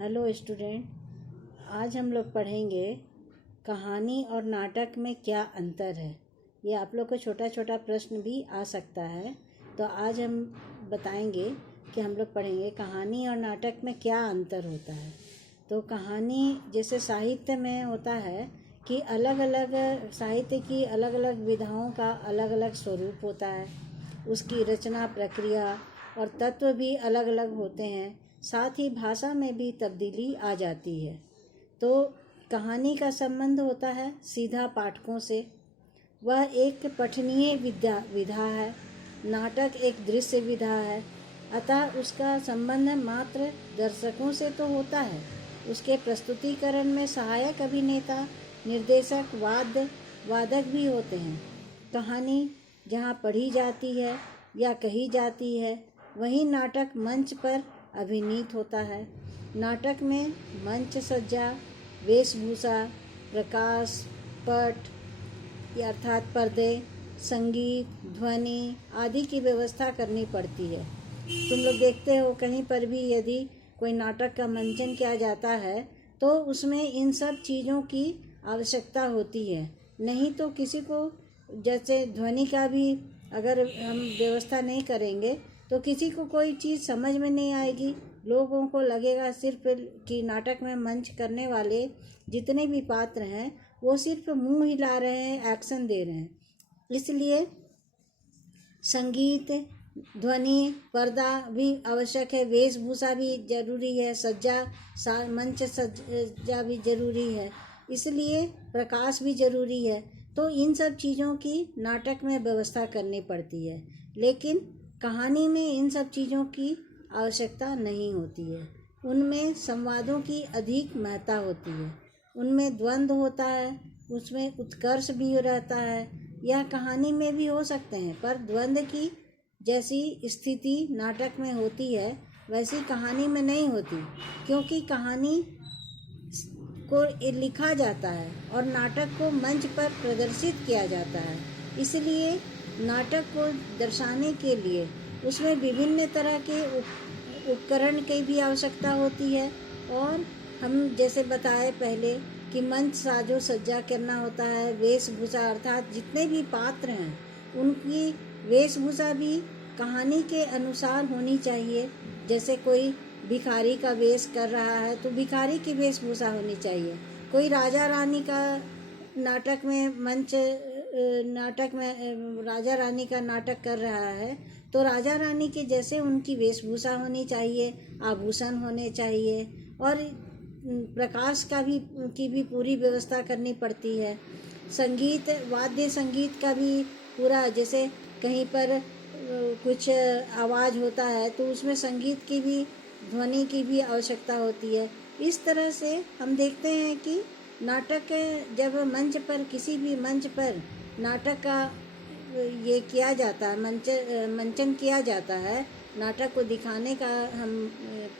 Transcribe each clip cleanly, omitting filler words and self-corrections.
Hello student, आज हम लोग पढ़ेंगे कहानी और नाटक में क्या अंतर है। ये आप लोग को छोटा छोटा प्रश्न भी आ सकता है। तो आज हम बताएंगे कि हम लोग पढ़ेंगे कहानी और नाटक में क्या अंतर होता है। तो कहानी जैसे साहित्य में होता है कि अलग अलग साहित्य की अलग अलग विधाओं का अलग अलग स्वरूप होता है। उसकी रचना प्रक्रिया और तत्व भी अलग अलग होते हैं। साथ ही भाषा में भी तब्दीली आ जाती है। तो कहानी का संबंध होता है सीधा पाठकों से। वह एक पठनीय विधा है। नाटक एक दृश्य विधा है। अतः उसका संबंध मात्र दर्शकों से तो होता है। उसके प्रस्तुतिकरण में सहायक अभिनेता, निर्देशक, वादक भी होते हैं। कहानी जहाँ पढ़ी जाती है या कही जाती है, वही नाटक मंच पर अभिनीत होता है। नाटक में मंच सज्जा, वेशभूषा, प्रकाश, पट अर्थात पर्दे, संगीत, ध्वनि आदि की व्यवस्था करनी पड़ती है। तुम लोग देखते हो कहीं पर भी यदि कोई नाटक का मंचन किया जाता है तो उसमें इन सब चीज़ों की आवश्यकता होती है। नहीं तो किसी को, जैसे ध्वनि का भी अगर हम व्यवस्था नहीं करेंगे तो किसी को कोई चीज़ समझ में नहीं आएगी। लोगों को लगेगा सिर्फ कि नाटक में मंच करने वाले जितने भी पात्र हैं वो सिर्फ मुंह हिला रहे हैं, एक्शन दे रहे हैं। इसलिए संगीत, ध्वनि, पर्दा भी आवश्यक है, वेशभूषा भी जरूरी है, मंच सज्जा भी जरूरी है, इसलिए प्रकाश भी जरूरी है। तो इन सब चीज़ों की नाटक में व्यवस्था करनी पड़ती है। लेकिन कहानी में इन सब चीज़ों की आवश्यकता नहीं होती है। उनमें संवादों की अधिक महत्ता होती है। उनमें द्वंद्व होता है, उसमें उत्कर्ष भी रहता है। यह कहानी में भी हो सकते हैं, पर द्वंद्व की जैसी स्थिति नाटक में होती है वैसी कहानी में नहीं होती, क्योंकि कहानी को लिखा जाता है और नाटक को मंच पर प्रदर्शित किया जाता है। इसलिए नाटक को दर्शाने के लिए उसमें विभिन्न तरह के उपकरण की भी आवश्यकता होती है। और हम जैसे बताए पहले कि मंच साजो सज्जा करना होता है। वेशभूषा अर्थात जितने भी पात्र हैं उनकी वेशभूषा भी कहानी के अनुसार होनी चाहिए। जैसे कोई भिखारी का वेश कर रहा है तो भिखारी की वेशभूषा होनी चाहिए। कोई राजा रानी का नाटक में राजा रानी का नाटक कर रहा है तो राजा रानी के जैसे उनकी वेशभूषा होनी चाहिए, आभूषण होने चाहिए और प्रकाश की भी पूरी व्यवस्था करनी पड़ती है। वाद्य संगीत का भी पूरा, जैसे कहीं पर कुछ आवाज़ होता है तो उसमें संगीत की भी, ध्वनि की भी आवश्यकता होती है। इस तरह से हम देखते हैं कि नाटक जब किसी भी मंच पर नाटक का ये किया जाता है, मंचन किया जाता है, नाटक को दिखाने का हम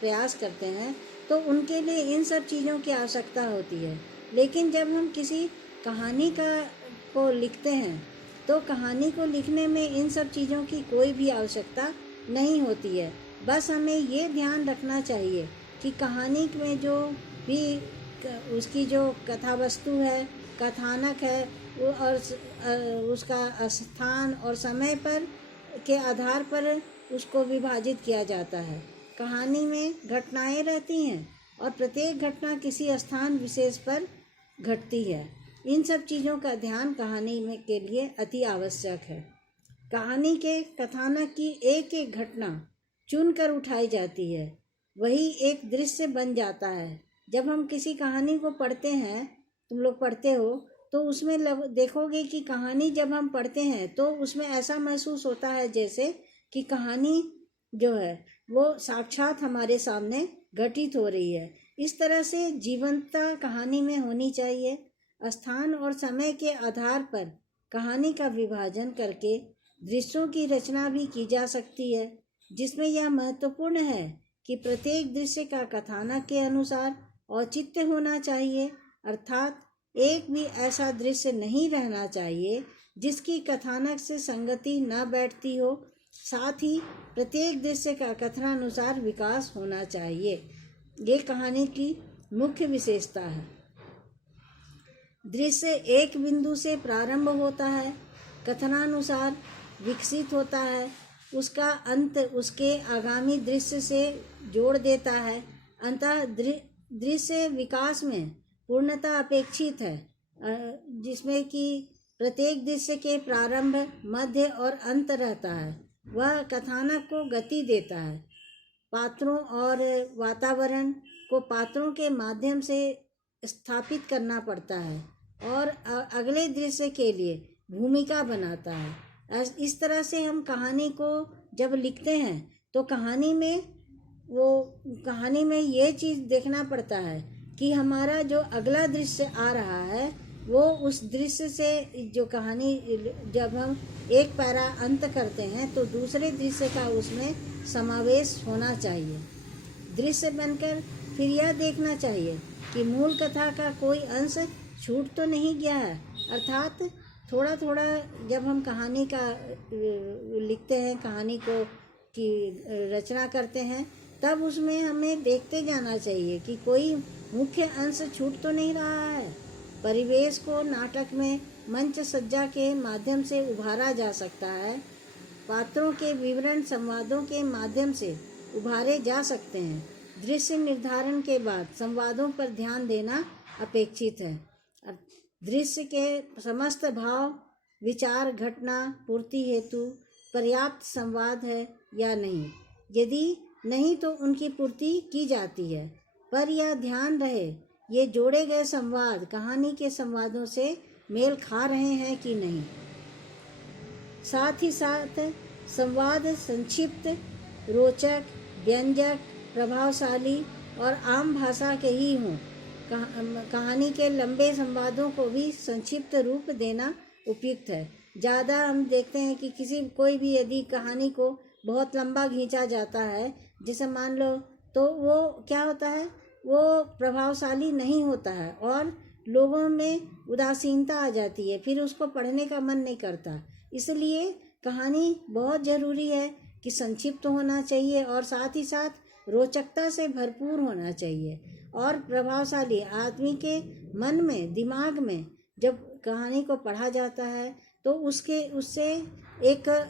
प्रयास करते हैं, तो उनके लिए इन सब चीज़ों की आवश्यकता होती है। लेकिन जब हम किसी कहानी को लिखते हैं तो कहानी को लिखने में इन सब चीज़ों की कोई भी आवश्यकता नहीं होती है। बस हमें ये ध्यान रखना चाहिए कि कहानी में जो भी उसकी जो कथा वस्तु है, कथानक है, और उसका स्थान और समय पर के आधार पर उसको विभाजित किया जाता है। कहानी में घटनाएं रहती हैं और प्रत्येक घटना किसी स्थान विशेष पर घटती है। इन सब चीज़ों का ध्यान कहानी में के लिए अति आवश्यक है। कहानी के कथानक की एक एक घटना चुनकर उठाई जाती है, वही एक दृश्य बन जाता है। जब हम किसी कहानी को पढ़ते हैं, तुम लोग पढ़ते हो, तो उसमें देखोगे कि कहानी जब हम पढ़ते हैं तो उसमें ऐसा महसूस होता है जैसे कि कहानी जो है वो साक्षात हमारे सामने घटित हो रही है। इस तरह से जीवंतता कहानी में होनी चाहिए। स्थान और समय के आधार पर कहानी का विभाजन करके दृश्यों की रचना भी की जा सकती है, जिसमें यह महत्वपूर्ण है कि प्रत्येक दृश्य का कथानक के अनुसार औचित्य होना चाहिए। अर्थात एक भी ऐसा दृश्य नहीं रहना चाहिए जिसकी कथानक से संगति न बैठती हो। साथ ही प्रत्येक दृश्य का कथनानुसार विकास होना चाहिए। ये कहानी की मुख्य विशेषता है। दृश्य एक बिंदु से प्रारंभ होता है, कथनानुसार विकसित होता है, उसका अंत उसके आगामी दृश्य से जोड़ देता है। अंततः दृश्य विकास में पूर्णता अपेक्षित है, जिसमें कि प्रत्येक दृश्य के प्रारंभ, मध्य और अंत रहता है। वह कथानक को गति देता है। पात्रों और वातावरण को पात्रों के माध्यम से स्थापित करना पड़ता है और अगले दृश्य के लिए भूमिका बनाता है। इस तरह से हम कहानी को जब लिखते हैं तो कहानी में ये चीज़ देखना पड़ता है कि हमारा जो अगला दृश्य आ रहा है वो उस दृश्य से जो कहानी, जब हम एक पैरा अंत करते हैं तो दूसरे दृश्य का उसमें समावेश होना चाहिए। दृश्य बनकर फिर यह देखना चाहिए कि मूल कथा का कोई अंश छूट तो नहीं गया है। अर्थात थोड़ा थोड़ा जब हम कहानी का लिखते हैं, कहानी को की रचना करते हैं, तब उसमें हमें देखते जाना चाहिए कि कोई मुख्य अंश छूट तो नहीं रहा है। परिवेश को नाटक में मंच सज्जा के माध्यम से उभारा जा सकता है। पात्रों के विवरण संवादों के माध्यम से उभारे जा सकते हैं। दृश्य निर्धारण के बाद संवादों पर ध्यान देना अपेक्षित है। दृश्य के समस्त भाव, विचार, घटना पूर्ति हेतु पर्याप्त संवाद है या नहीं। यदि नहीं तो उनकी पूर्ति की जाती है, पर यह ध्यान रहे ये जोड़े गए संवाद कहानी के संवादों से मेल खा रहे हैं कि नहीं। साथ ही साथ संवाद संक्षिप्त, रोचक, व्यंजक, प्रभावशाली और आम भाषा के ही हों। कहानी के लंबे संवादों को भी संक्षिप्त रूप देना उपयुक्त है। ज़्यादा हम देखते हैं कि कोई भी यदि कहानी को बहुत लंबा खींचा जाता है, जैसे मान लो, तो वो क्या होता है, वो प्रभावशाली नहीं होता है और लोगों में उदासीनता आ जाती है, फिर उसको पढ़ने का मन नहीं करता। इसलिए कहानी बहुत ज़रूरी है कि संक्षिप्त होना चाहिए और साथ ही साथ रोचकता से भरपूर होना चाहिए और प्रभावशाली। आदमी के मन में, दिमाग में जब कहानी को पढ़ा जाता है तो उससे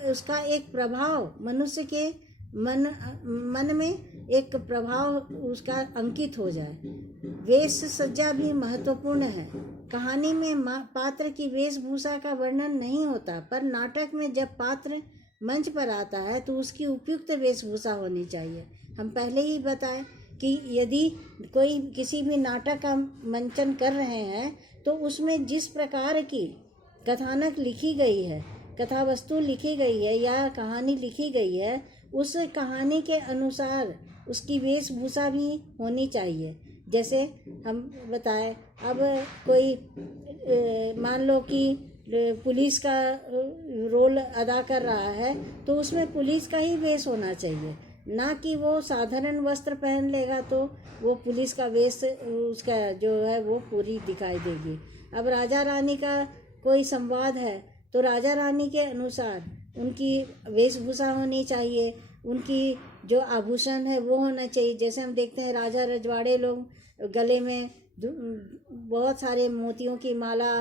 उसका एक प्रभाव मनुष्य के मन में एक प्रभाव उसका अंकित हो जाए। वेश सज्जा भी महत्वपूर्ण है। कहानी में पात्र की वेशभूषा का वर्णन नहीं होता, पर नाटक में जब पात्र मंच पर आता है तो उसकी उपयुक्त वेशभूषा होनी चाहिए। हम पहले ही बताएं कि यदि कोई किसी भी नाटक का मंचन कर रहे हैं तो उसमें जिस प्रकार की कथानक लिखी गई है, कथा वस्तु लिखी गई है या कहानी लिखी गई है, उस कहानी के अनुसार उसकी वेशभूषा भी होनी चाहिए। जैसे हम बताएं, अब कोई मान लो कि पुलिस का रोल अदा कर रहा है तो उसमें पुलिस का ही वेश होना चाहिए, ना कि वो साधारण वस्त्र पहन लेगा तो वो पुलिस का वेश उसका जो है वो पूरी दिखाई देगी। अब राजा रानी का कोई संवाद है तो राजा रानी के अनुसार उनकी वेशभूषा होनी चाहिए, उनकी जो आभूषण है वो होना चाहिए। जैसे हम देखते हैं राजा रजवाड़े लोग गले में बहुत सारे मोतियों की माला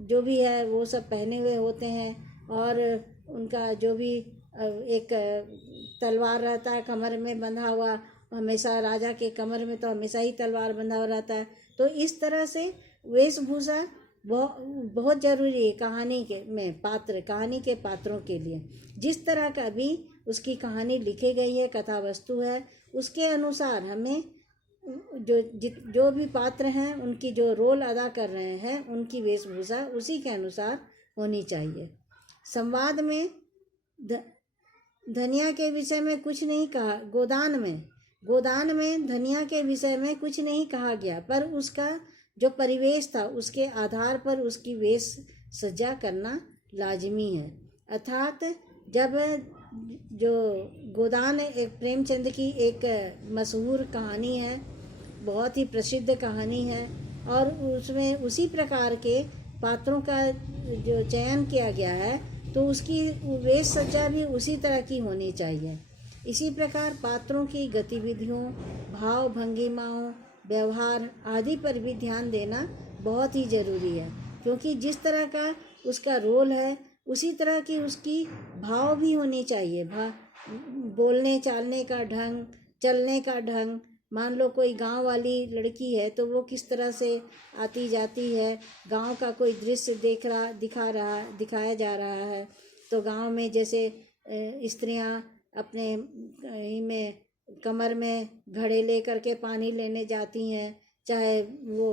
जो भी है वो सब पहने हुए होते हैं और उनका जो भी एक तलवार रहता है कमर में बंधा हुआ, हमेशा राजा के कमर में तो हमेशा ही तलवार बंधा हुआ रहता है। तो इस तरह से वेशभूषा बहुत ज़रूरी है कहानी के पात्रों के लिए। जिस तरह का भी उसकी कहानी लिखी गई है, कथा वस्तु है, उसके अनुसार हमें जो भी पात्र हैं उनकी जो रोल अदा कर रहे हैं उनकी वेशभूषा उसी के अनुसार होनी चाहिए। संवाद में धनिया के विषय में कुछ नहीं कहा, गोदान में धनिया के विषय में कुछ नहीं कहा गया, पर उसका जो परिवेश था उसके आधार पर उसकी वेश सज्जा करना लाजमी है। अर्थात जब जो गोदान एक प्रेमचंद की एक मशहूर कहानी है, बहुत ही प्रसिद्ध कहानी है और उसमें उसी प्रकार के पात्रों का जो चयन किया गया है तो उसकी वेश सज्जा भी उसी तरह की होनी चाहिए। इसी प्रकार पात्रों की गतिविधियों, भाव भंगिमाओं, व्यवहार आदि पर भी ध्यान देना बहुत ही ज़रूरी है, क्योंकि जिस तरह का उसका रोल है उसी तरह की उसकी भाव भी होनी चाहिए। बोलने चालने का ढंग, चलने का ढंग। मान लो कोई गांव वाली लड़की है तो वो किस तरह से आती जाती है, गांव का कोई दृश्य दिखाया जा रहा है, तो गांव में जैसे स्त्रियां अपने में कमर में घड़े ले करके पानी लेने जाती हैं, चाहे वो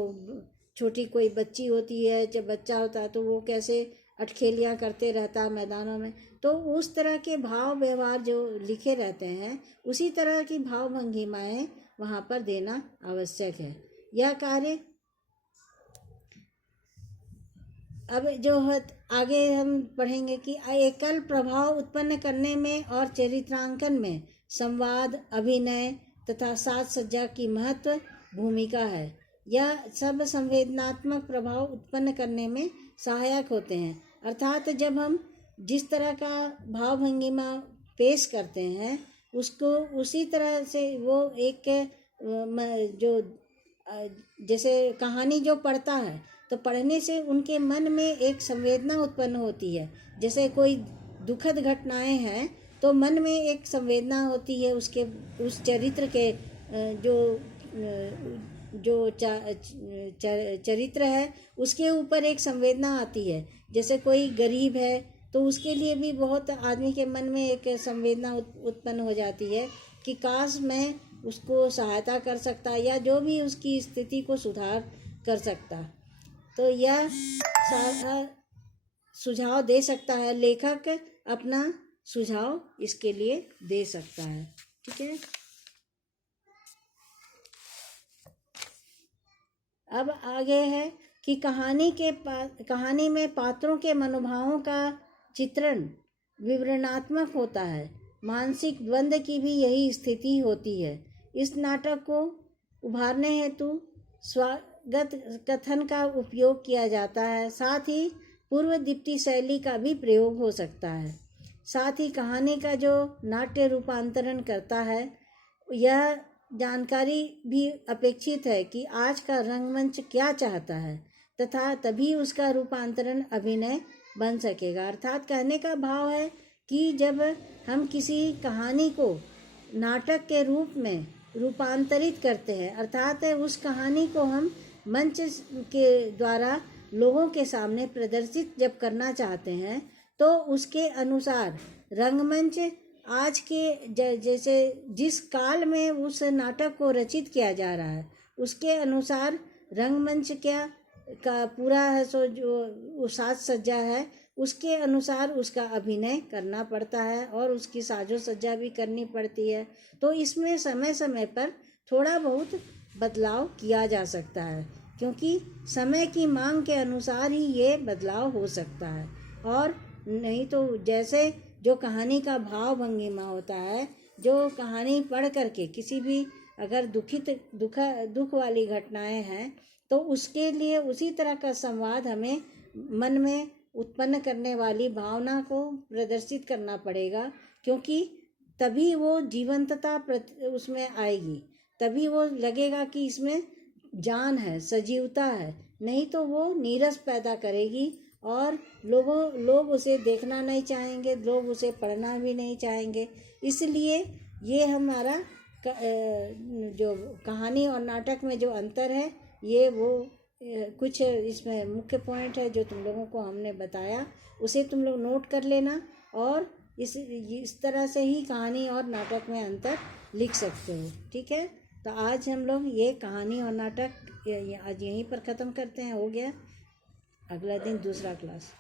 छोटी कोई बच्ची होती है, जब बच्चा होता है तो वो कैसे अटखेलियाँ करते रहता मैदानों में। तो उस तरह के भाव व्यवहार जो लिखे रहते हैं उसी तरह की भाव भंगिमाएँ वहाँ पर देना आवश्यक है। यह कार्य अब जो है आगे हम पढ़ेंगे कि एकल प्रभाव उत्पन्न करने में और चरित्रांकन में संवाद, अभिनय तथा साज सज्जा की महत्व भूमिका है। यह सब संवेदनात्मक प्रभाव उत्पन्न करने में सहायक होते हैं। अर्थात जब हम जिस तरह का भाव भंगिमा पेश करते हैं उसको उसी तरह से वो एक जो जैसे कहानी जो पढ़ता है तो पढ़ने से उनके मन में एक संवेदना उत्पन्न होती है। जैसे कोई दुखद घटनाएं हैं तो मन में एक संवेदना होती है उसके उस चरित्र के जो चरित्र है उसके ऊपर एक संवेदना आती है। जैसे कोई गरीब है तो उसके लिए भी बहुत आदमी के मन में एक संवेदना उत्पन्न हो जाती है कि काश मैं उसको सहायता कर सकता या जो भी उसकी स्थिति को सुधार कर सकता। तो यह सुझाव दे सकता है, लेखक अपना सुझाव इसके लिए दे सकता है। ठीक है, अब आगे है कि कहानी में पात्रों के मनोभावों का चित्रण विवरणात्मक होता है। मानसिक द्वंद्व की भी यही स्थिति होती है। इस नाटक को उभारने हेतु स्वागत कथन का उपयोग किया जाता है, साथ ही पूर्व दीप्ति शैली का भी प्रयोग हो सकता है। साथ ही कहानी का जो नाट्य रूपांतरण करता है यह जानकारी भी अपेक्षित है कि आज का रंगमंच क्या चाहता है तथा तभी उसका रूपांतरण अभिनय बन सकेगा। अर्थात कहने का भाव है कि जब हम किसी कहानी को नाटक के रूप में रूपांतरित करते हैं, अर्थात उस कहानी को हम मंच के द्वारा लोगों के सामने प्रदर्शित जब करना चाहते हैं तो उसके अनुसार रंगमंच आज के जैसे जिस काल में उस नाटक को रचित किया जा रहा है उसके अनुसार रंगमंच क्या का पूरा है सो जो साज सज्जा है उसके अनुसार उसका अभिनय करना पड़ता है और उसकी साजो सज्जा भी करनी पड़ती है। तो इसमें समय समय पर थोड़ा बहुत बदलाव किया जा सकता है, क्योंकि समय की मांग के अनुसार ही ये बदलाव हो सकता है। और नहीं तो जैसे जो कहानी का भाव भंगिमा होता है, जो कहानी पढ़ करके किसी भी अगर दुख वाली घटनाएं हैं तो उसके लिए उसी तरह का संवाद हमें मन में उत्पन्न करने वाली भावना को प्रदर्शित करना पड़ेगा, क्योंकि तभी वो जीवंतता उसमें आएगी, तभी वो लगेगा कि इसमें जान है, सजीवता है। नहीं तो वो नीरस पैदा करेगी और लोग उसे देखना नहीं चाहेंगे, लोग उसे पढ़ना भी नहीं चाहेंगे। इसलिए ये हमारा जो कहानी और नाटक में जो अंतर है ये वो कुछ इसमें मुख्य पॉइंट है जो तुम लोगों को हमने बताया, उसे तुम लोग नोट कर लेना और इस तरह से ही कहानी और नाटक में अंतर लिख सकते हो। ठीक है, तो आज हम लोग ये कहानी और नाटक आज यहीं पर ख़त्म करते हैं। हो गया, अगला दिन दूसरा क्लास।